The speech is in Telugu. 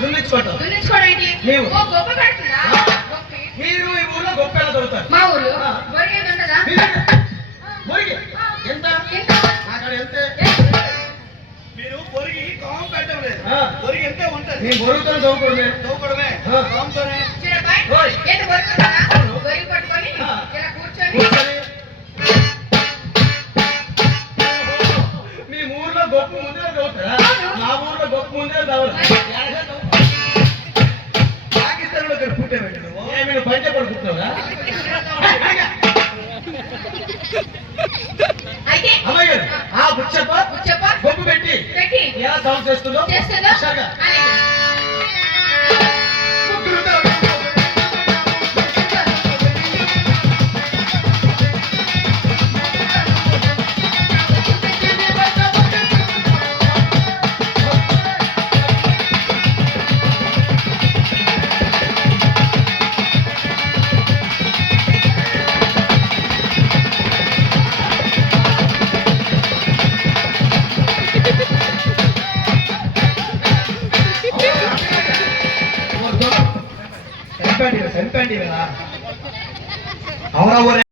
దున్నించుకోవడానికి గొప్ప పెడుతుందా? మీరు ఈ ఊళ్ళో గొప్ప ఎలా దొరుకుతారు? మా ఊరు బొరిగేది ఉంటుందా? ఎంత అక్కడ ఎంత మీరు పొరిగి కాం పెట్టడం లేదు. పొరిగి ఎంత ఉంటుంది? నేను బొరుగుతో దోకడమే బొరిగి పట్టుకొని ఇలా కూర్చొని మీ ఊర్లో గొప్ప ముందే దోగుతారా? మా ఊర్లో గొప్ప ముందే దోగదు. పాకిస్తాన్లో పుట్టామండి మీరు బయట పడుకుంటున్నారా? అమ్మాయి గారు ఆ బుచ్చప్ప గొప్ప పెట్టి ఎలా సౌండ్ చేస్తుందో ಸಂಪಂಡಿ ಅವರ